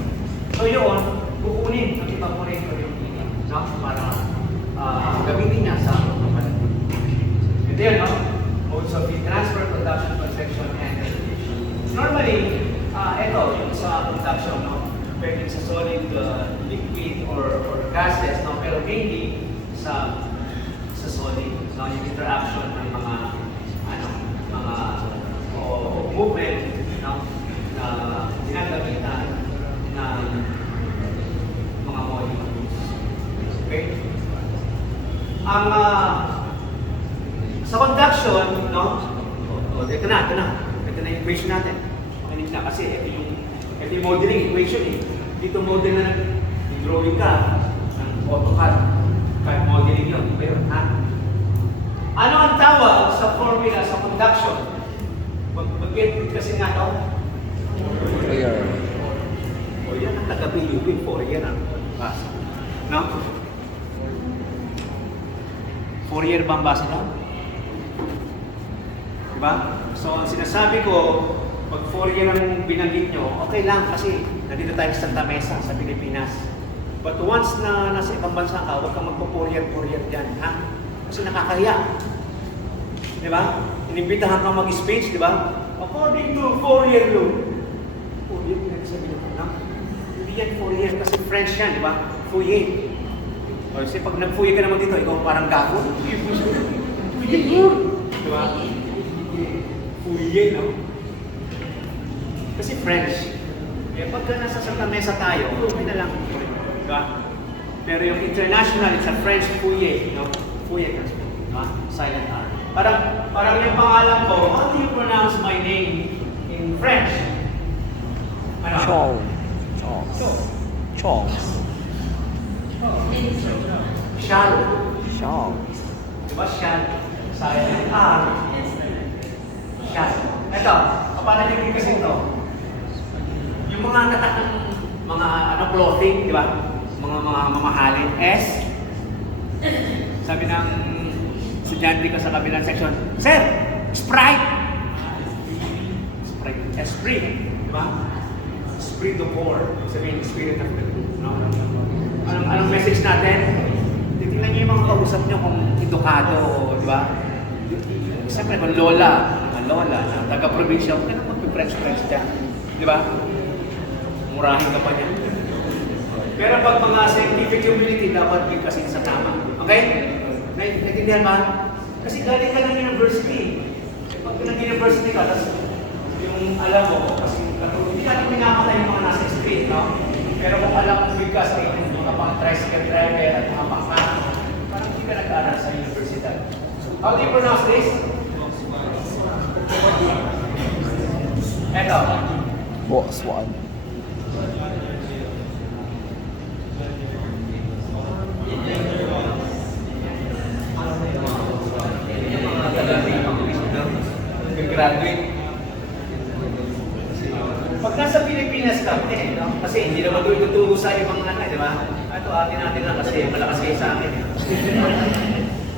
So yun, kukunin at ipaporento yung heat, no? Para gamitin niya sa pagpapalit. Ito yun, no? Modes of heat transfer, conduction, convection, and radiation. Normally, ito, yung sa conduction, no? Pwede sa solid, liquid, or gases, no? Pero mainly sa solid, no? Yung interaction ng mga movement, no? Na ginagamitan ng mga molecules. Okay? Ang sa conduction, no? Ito na. Ito na yung equation natin. Makinig na kasi ito yung modeling equation eh. Dito model na drawing ka ng AutoCAD. CAD modeling yun. Diba yun? Ha? Ano ang tawag sa formula sa conduction? Mag-get kasi nga ito. Clear. O yan ang taga-Pilipin po. Yan ang basa. No? Fourier ba ang basa nyo? Diba? So, ang sinasabi ko, pag Fourier ang binanggit nyo, okay lang kasi nandito tayo sa Santa Mesa, sa Pilipinas. But once na nasa ibang bansa ka, huwag kang magpo-Fourier dyan, ha? Kasi nakakahiya. Diba? Inimbitahan kang mag-speech, diba? According to Fourier law. Fourier, pinagsabi nyo na. Hindi yan Fourier kasi French yan, diba? Fourier. O kasi pag nag-Fourier ka naman dito, ikaw parang gago. Fourier. Diba? Fourier, no? Kasi French. Eh, pagka nasa Santa Mesa tayo, okay na lang. Diba? Pero yung international, it's a French Fourier, no? Fourier kasi, no? Silent R. Parang yung pangalan ko, how do you pronounce my name in French? Ano? Chong. Shal. Diba Shal? Silent R. Shal. Ito, paano nyo kasi ito? Yung mga katakang mga clothing, di ba? Mga mamahalin. S. Sabi ng estudyante ko sa kabilang section, Sir, Sprite! Esprit. Di ba? Esprit de corps. Sabihin, spirit of the group. No? Anong message natin? Titingnan niyo yung mga kausap niyo kung edukado, di ba? Siyempre, kung lola, na taga-probinsya, huwag ka na mag-French dyan. Di ba? Murahin ka pa niya. Pero pag mga scientific community, dapat bigkasin sa tama. Okay? Naintindihan ba? Kasi galing ka ng university. Pag nag-university ka, tapos yung alam mo, kasi hindi natin minamatay yung mga nasa street, no? Pero kung alam mo bigkas ay yung mga pang-tricycle driver at mga pang-paano, parang hindi ka nag-aaral sa universidad. How do you pronounce this? Eto. Boss one. Graduate. Pag nasa Pilipinas ka, no? Kasi hindi naman doon tuturo sa ibang di ba? Ito, atin natin lang kasi malakas kayo sa akin.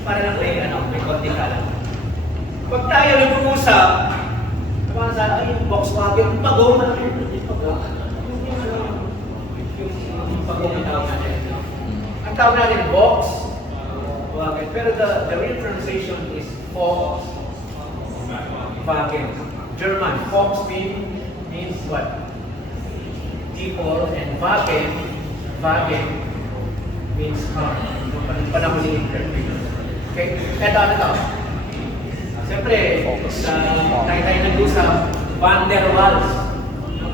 Para lang may konti ka lang. Pag tayo nag-uusap, parang sa yung Volkswagen, pag-o na lang yung pag-o. Yung pag-o ang tawag natin. Ang tawag natin, Volkswagen. Pero the real translation is Volkswagen. German. Volks means what? People, and Wagen means car. Yung panahon ni interview. Okay? Eto, ano to? Siyempre, sa tayo nag-usap, Van der Waals.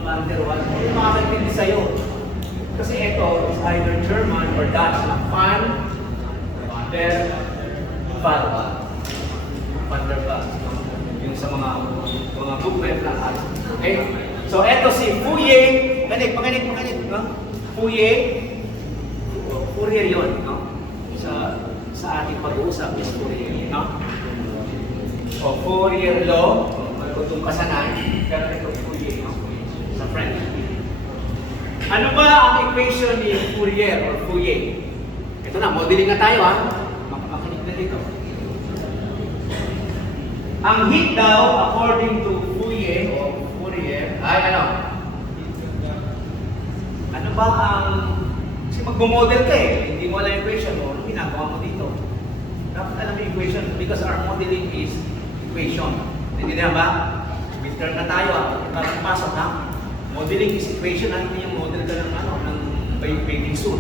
Van der Waals. Yung makakintindi sa'yo. Kasi ito is either German or Dutch. Van der Waals. Van der Waals. Yung sa mga movement lang. Okay? So, eto si Fourier. Makinig. No? Fourier yun. No? Sa ating pag-uusap is Fourier. No? O Fourier law, itong kasanan, pero ito Fourier, no? Sa French. Ano ba ang equation ni Fourier or Fourier? Ito na, modeling na tayo, ha? Makinig na dito. Ang heat daw, according to Fourier, ay ano? Ano ba ang Kasi magmo-model ka eh, hindi mo alam yung equation mo, anong ginagawa mo dito? Dapat alam yung equation because our modeling is equation. Naintindihan ba? Midterm na tayo pasok ha? Modeling is equation, ano yung model ka ng baking suit.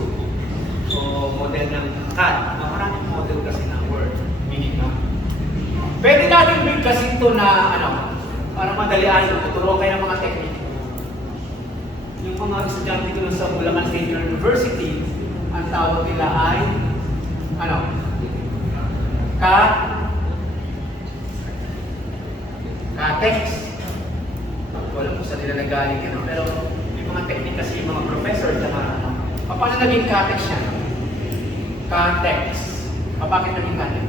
So, model ng CAD. Maraming model kasi ng Word. Meaning, no? Pwede natin build kasi ito na, para madalian, tuturuan kayo ng mga technique. Yung mga estudyante ko sa Bulacan State University, ang tawag nila ay, CATEX. Wala po sa nila nagaling yun, pero yung mga technique kasi yung mga professor, paano naging CATEX yan? CATEX. Bakit naging CATEX?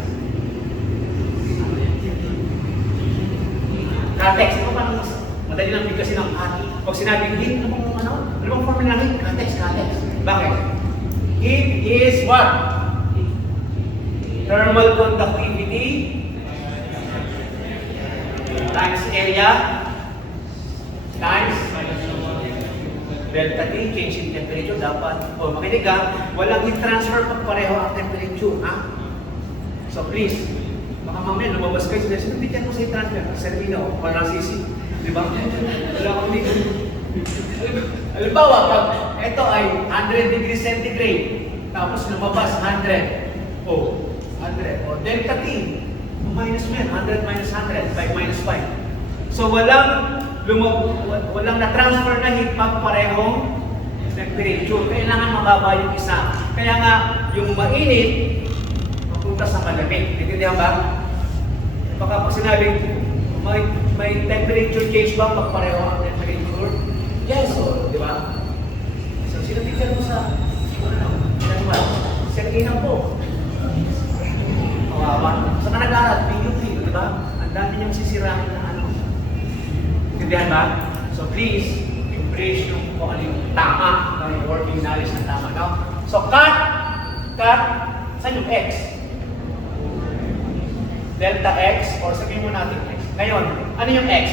CATEX, paano mas madali lang bigkasin ng CATEX? Pag sinabing heat, ano bang formula ng CATEX? Bakit? Heat is what? Thermal conductivity times area times delta T, change in temperature, dapat, makinig ha, walang heat transfer pag pareho ang temperature, ha? So please, baka mamaya lumabas kayo sila, sinundikan mo sa heat transfer, servina o panasisi, di ba? Wala akong dito. Halimbawa, pag ito ay 100 degrees centigrade, tapos lumabas 100, 100, o delta T, minus 100 minus 100, 5 minus 5. So walang na-transfer na heat pag parehong temperature. Kailangan mababa yung isa. Kaya nga, yung mainit, mapunta sa malamig. Naintindihan ba? Baka pag sinabing, may temperature change ba pag pareho ang temperature? Yes, di ba? So, sinabihan mo sa, Serena po. Kawawa. Sa nag-aaral, PUP, di ba? Ang dami niyang sisirahin na Intindihan ba? So please, embrace yung kung ano yung tama ng working knowledge na tama. No? So cut, saan yung X? Delta X, or sabihin mo natin X. Ngayon, ano yung X?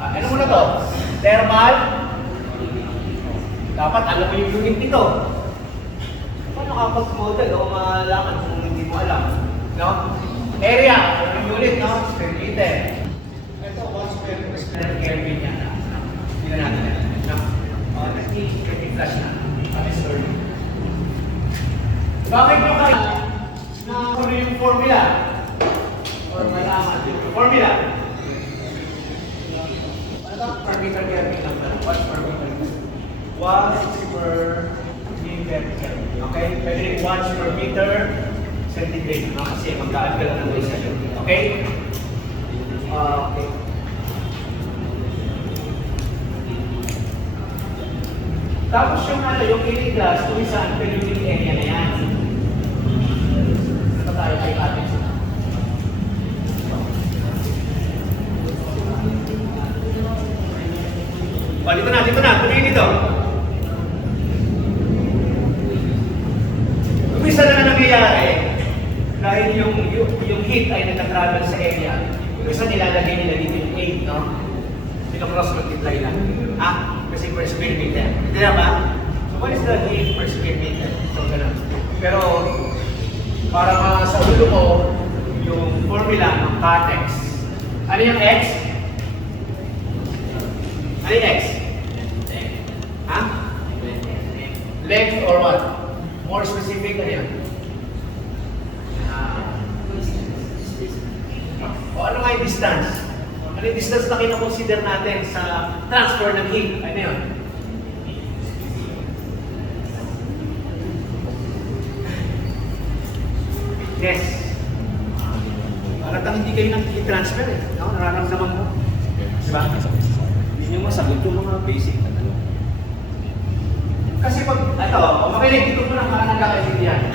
Ano muna to? Thermal. Dapat alam mo yung unit nito. Paano kapag model o malaman kung hindi mo alam? No? Area, yung unit, no? Square meter. Ito, 1 square Kelvin yan. Hindi na natin yan. Nag-i-flash na. Kami story. Bakit nyo kayo na ano yung formula? Or malaman yung formula? Ano per meter Kelvin lang? Watts per meter? Watts per meter Kelvin. Okay? Pwede rin watts per meter centigrade. Kasi magkaan ka lang ng isa yun. Okay? Okay. Tapos yung killing glass, kung saan pelluting area na yan. Ano tayo kay atin? Dito na. Tumingin dito. Kumisa na nangyayari dahil yung heat ay nagka-travel sa area. Kumisa nilalagay nila dito yung 8, no? Cross multiply lang. Kasi per square meter. Hindi na ba? So what is the heat per square meter? So ganun. Pero para sa ulo ko, yung formula ng CATEX. Ano yung X? Ano yung X? Length or what? More specific, ano yan? O ano nga yung distance? Ano yung distance na kinoconsider natin sa transfer ng heat? Ano yun? Yes. Parang hindi kayo nag-transfer eh. No? Nararamdaman mo. Diba? Hindi nyo masagot yung mga basic na tanong. Kasi pag, makinig dito mo na para nagkakaintindihan.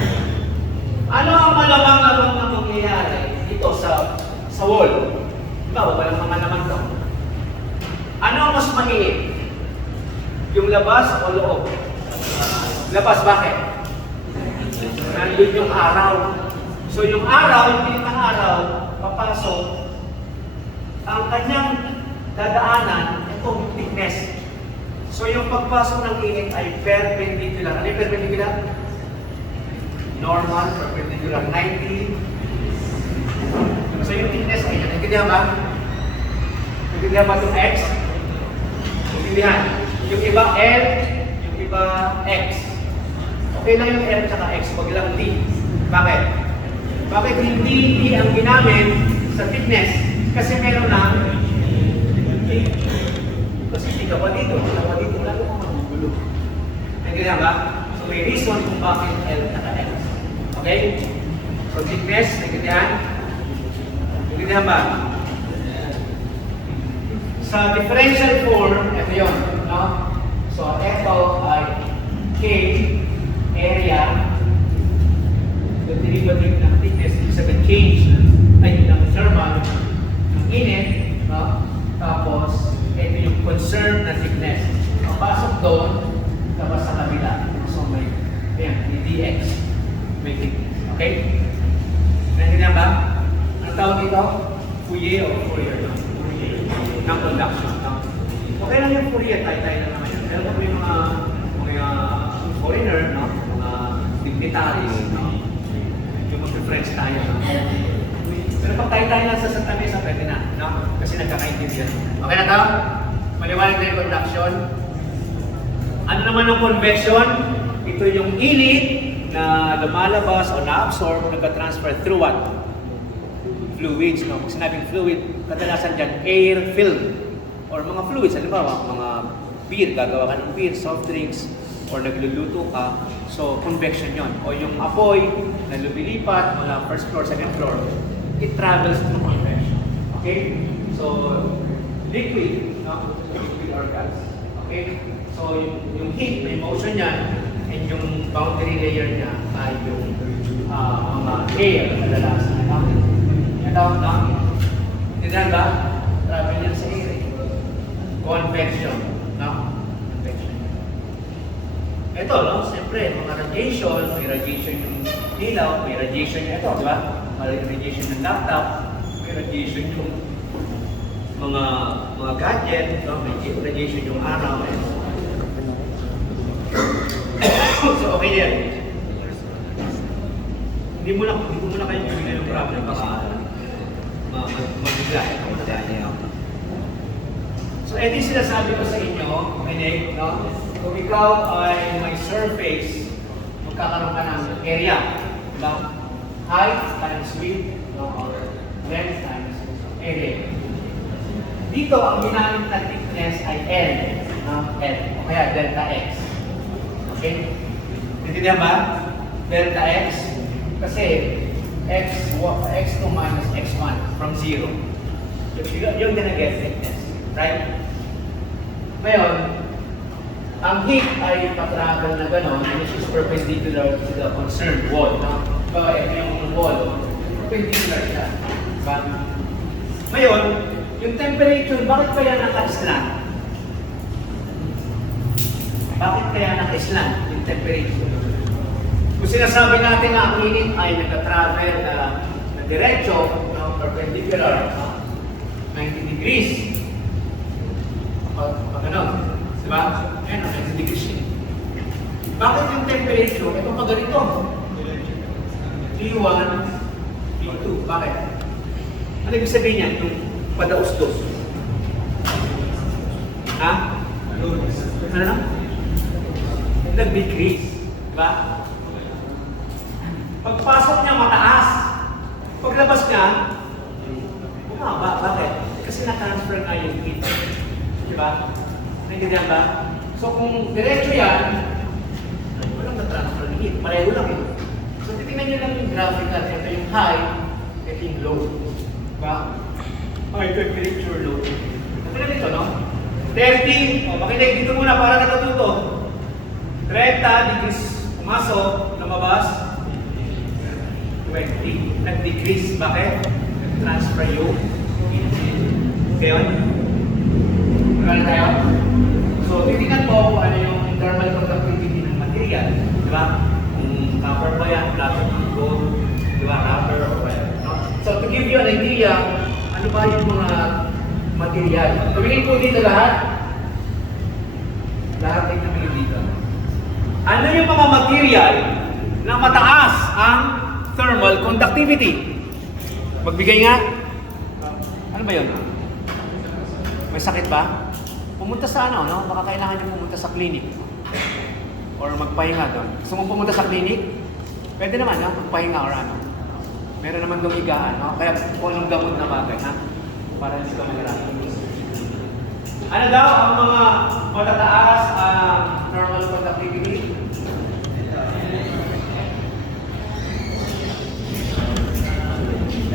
Ano ang malamang na mangyayari dito sa wall? Walang mga naman to. Ano ang mas mainit? Yung labas o loob? Labas, bakit? Nandun yung araw. So yung araw, yung pinaka-araw, papasok, ang kanyang dadaanan, ito yung thickness. So yung pagpasok ng init ay perpendicular. Ano yung perpendicular? Normal, perpendicular 90. So yung thickness ay yan. Naintindihan ba? Naintindihan ba itong X? Naintindihan. Yung iba L, yung iba X. Okay lang yung L tsaka X, wag lang D. Bakit? Bakit hindi D ang ginamit sa thickness? Kasi meron na kasi hindi ka pa dito, lalo kang magugulo. Naintindihan ba? So may reason kung bakit L tsaka X. Okay? So thickness, naintindihan? Naintindihan ba? Sa differential form, ito yun, no? So ito ay K area, the derivative ng thickness, ibig sabihin change ay ng thermal, ng init, no? Tapos, ito yung conserved na thickness. Ang pasok doon, tapos sa kabila. So may, ayan, may dx, may thickness. Okay? Nandiyan ba? Ang tawag dito? Fourier o Fourier? Fourier. Ng conduction. No? Okay lang yung Fourier, tayo-tayo na naman yun. Pero kung may mga foreigner, no? Mga dignitaries, no? Yung mag-friends tayo. No? Pero pag tayo-tayo lang sa Santa Mesa, pwede na. No? Kasi nagkakaintindihan. Okay na tao? Maliwanag na yung conduction. Ano naman ang convection? Ito yung init na lumalabas o na-absorb, nagka-transfer through what? Fluids. No? Pag sinabing fluid, kadalasan dyan, air filled. Or mga fluids, halimbawa, mga beer, gagawa ka ng beer, soft drinks, or nagluluto ka. So, convection yon. O yung apoy na lumilipat mula first floor, second floor, it travels through convection. Okay? So, liquid, no? Liquid or gas. Okay? So, yung heat, may motion yan, and yung boundary layer niya ay yung mga air kadalasan. Ito, no? Tindihan ba? Travel yan sa air. Convection, no? Convection. Ito, no? Siyempre, mga radiation, may radiation yung ilaw, may radiation yung ito, di ba? May radiation ng laptop, may radiation yung mga gadget, no? May radiation yung araw. So, okay yan. Hindi mo na kayo bibigyan ng problem baka mabigla. So, edi sinasabi ko sa inyo, Minig, no? Kung ikaw ay may surface, magkakaroon ka ng area. Diba? Height times width, no? Or length times area. Dito, ang ginamit na thickness ay L, no? L. O kaya delta X. Okay? Naintindihan ba? Delta X. Kasi x2 minus x1 from 0. Yung gonna-get thickness. Right? Ngayon, ang heat ay patravel na gano'n, which is perpendicular to the concerned wall. No? So, ito yung wall. Perpendicular siya. Diba? Ngayon, yung temperature, bakit kaya naka-slant? Bakit kaya naka-slant yung temperature? Kung sinasabi natin na ang init ay nag-travel na diretso, no? Perpendicular, no? 90 degrees. Pag ano, diba? Ayan, 90 degrees yun. Bakit yung temperature? Ito pa ganito. T1, T2. Bakit? Ano ibig sabihin niya? Yung padaustos. Ha? Ano na? Nag-decrease. Diba? Pagpasok niya mataas. Paglabas niya, bumaba. Bakit? Kasi na-transfer nga yung heat. Diba? Naintindihan ba? So kung diretso yan, walang na-transfer ng heat. Pareho lang yun. So titignan nyo lang yung graphical. Ito yung high, ito yung low. Diba? High temperature, low. Ito na dito, no? 30. O, makinig dito muna para natututo. 30 degrees pumasok, lumabas. 20. Nag-decrease. Bakit? Nag-transfer yung heat. Okay yun? Magkano tayo? So, titignan po kung ano yung thermal conductivity ng material. Diba? Kung copper ba yan, plastic, gold, diba? Rubber or whatever. No? So, to give you an idea, ano ba yung mga material? Tumingin po dito lahat. Darating na ngayon dito. Ano yung mga material na mataas ang thermal conductivity? Magbigay nga. Ano ba yun? May sakit ba? Pumunta sa ano, no? Baka kailangan nyo pumunta sa clinic. Or magpahinga doon. Gusto mo pumunta sa clinic? Pwede naman, no? Magpahinga or ano. Meron naman doon higaan, no? Kaya kung anong gamot na bagay, ha? Para hindi ka mahirapan. Ano daw ang mga matataas ang thermal conductivity?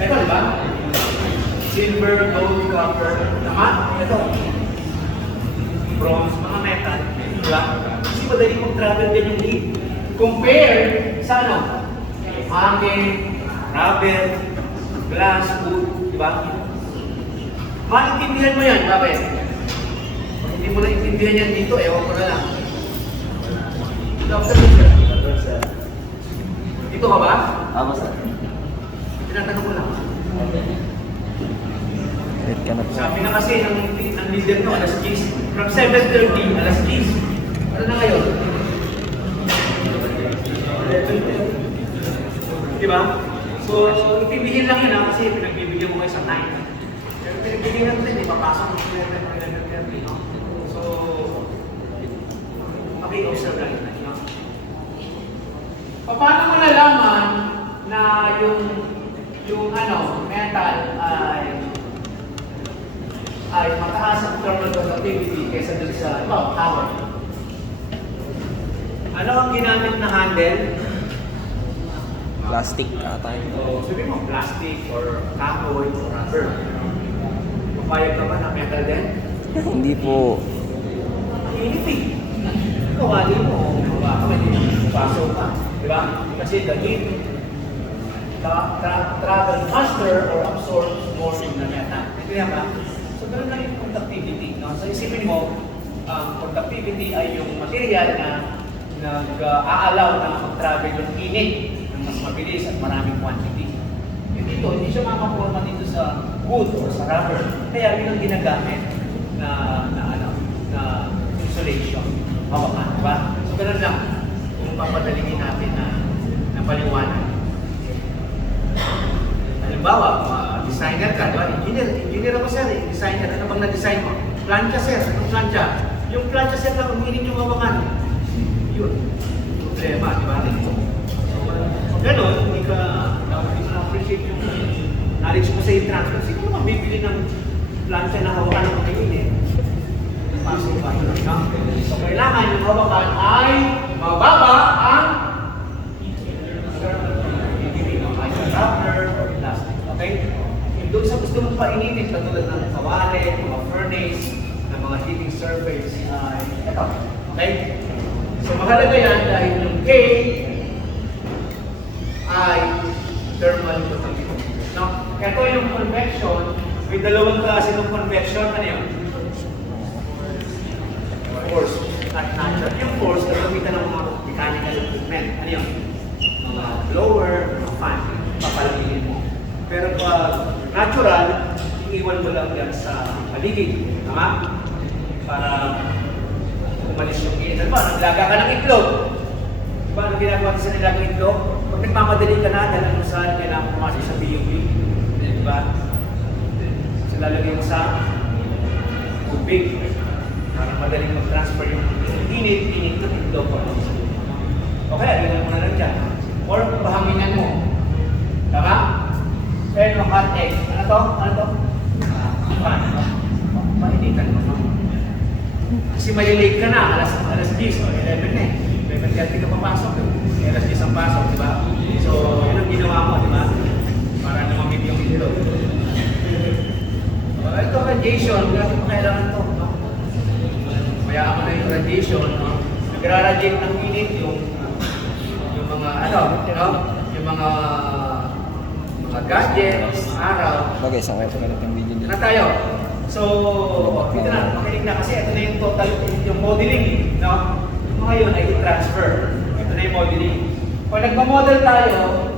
Ito, di ba? Silver, gold, copper. Naman, ito. Bronze, mga metal. Di ba? Kasi madali mong travel din yung heat. Compare sa ano? Hangin, rubber, glass, wood. Di ba? Maintindihan mo yan. Bakit? Kung hindi mo na intindihan yan dito, ewan ko na lang. Dr. Sir. Dito ka ba? Sir. Tinatanong ko lang. Wait ka na po. Sabi na kasi ng leader ko, alas 10. From 7:30, alas 10. Ano na ngayon? 11:30. Di ba? So, itindihin lang yun kasi pinagbibigyan mo kayo sa 9. Pero pinagbibigyan natin, hindi papasok ng 11:30. So, maki-observe lang yun. Paano mo nalaman na yung metal ay mataas ang thermal conductivity kaysa dun sa power? Ano ang ginamit na handle? Plastic ata yun. So, sabi mo, plastic or carbon or rubber. Papayag ka ba na metal din? Hindi po. Mainit eh. Kawali mo, baka may paso ka. Di ba? Kasi the heat travel faster or absorb more in the metal. Ito ba? So, ganoon lang yung conductivity. No? So, isipin mo, conductivity ay yung material na nag-aalaw na mag-travel yung init ng mas mabilis at maraming quantity. Yung dito, hindi siya makaporma dito sa wood or sa rubber. Kaya yun ang ginagamit na insulation. Hawakan, di ba? So, ganoon lang kung papadalingin natin na paliwanag. Halimbawa, designer ka, di ba? Engineer ako sir, designer. Ano bang na-design mo? Plancha sir, anong plancha? Yung plancha sir na umiinit yung hawakan. Yun. Problema, di ba? So, gano'n, hindi ka appreciate yung knowledge mo sa transfer. Siguro mabibili ng plancha na hawakan ng umiinit. Pasok ba? So, kailangan yung hawakan ay mababa ang rubber or plastic. Okay? Yung doon sa gusto mong painitin, katulad ng kawali, mga furnace, ng mga heating surface, ito. Okay? So mahalaga yan dahil yung K ay thermal conductivity. No? Ito yung convection, may dalawang klase ng convection. Ano yun? Force. Not natural. Yung force, gagamitan ng mga mechanical equipment. Ano yun? Mga blower, mga fan. Papalagin mo. Pero pag natural, iiwan mo lang yan sa paligid. Tama? Para umalis yung init. Diba? Naglaga ka ng itlog. Diba? Ano ginagawa sa nilagang itlog? Pag nagmamadali ka na, dahil ano saan kailangan pumasok sa BUV. Diba? So lalagay mo sa tubig. Para madaling mag-transfer yung init ng itlog. Okay, alinan mo na lang dyan. Or pahanginan mo. Tama? Then, hot egg. Ano to? Ano to? Pan. Painitan mo. Kasi malilate ka na. Alas 10 o 11 na eh. 11:30 ka papasok. Alas 10 ang pasok, di ba? So, yun ang ginawa mo, di ba? Para namamit yung itlog. Ito, radiation. Kasi kailangan to. Mayaan mo na yung radiation. Nagra-radiate ng init yung mga yung mga gadgets, araw. Bagay, sa kayo pagkalat ng video nila. Na tayo. So, dito na, makinig na kasi ito na yung total, yung modeling, no? Yung mga yun ay i-transfer. Ito na yung modeling. Pag nagpa-model tayo,